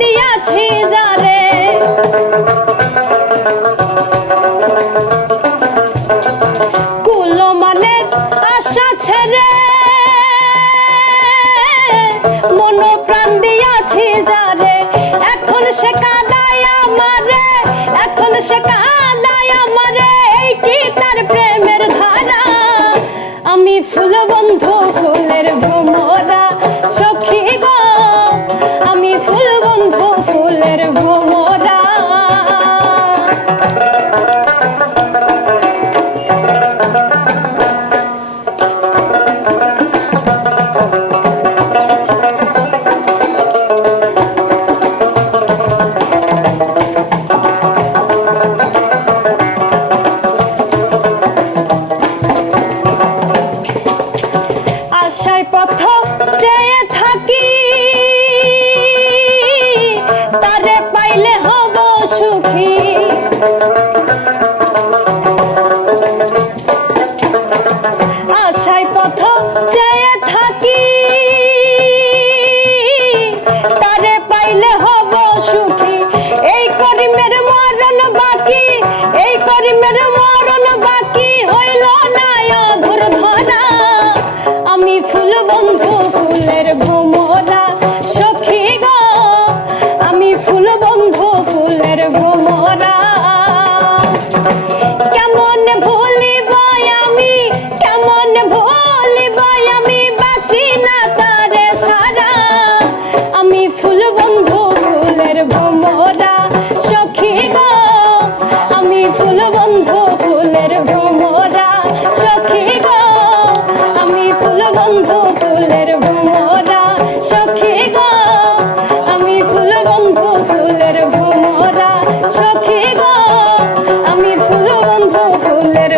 দিয়াছি যারে কুলো মানে আশা ছেড়ে মন প্রাণ দিয়াছি যারে এখন সে কাঁদায় আমারে এখন সে কাঁদায় আমারে এই কি তার প্রেমের ধারা আমি ফুল বন্ধু ফুলের ভ্রমরা সখী গো আমি ফুল বন্ধু ফুলের ভ্রমরা আশায় পথ চেয়ে থাকি তারে পাইলে হব সুখী আশায় পথ চেয়ে থাকি তারে পাইলে হব সুখী এই করিমের মরণ বাকি এই করিমের মরণ বাকি হইল না অধুর ধরা আমি ফুল বন্ধু ফুলের ভ্রমরা সখী গো আমি ফুল বন্ধু ফুলের ভ্রমরা কেমন ভুলিব আমি কেমন ভুলিব আমি বাঁচি না তারে ছাড়া আমি ফুল বন্ধু ফুলের ভ্রমরা সখী গো আমি ফুল বন্ধু ফুলের ভ্রমরা সখী গো আমি ফুল বন্ধু ফুলের ভ্রমরা সখী গো আমি ফুল বন্ধু ফুলের ভ্রমরা সখী গো আমি ফুল বন্ধু ফুলের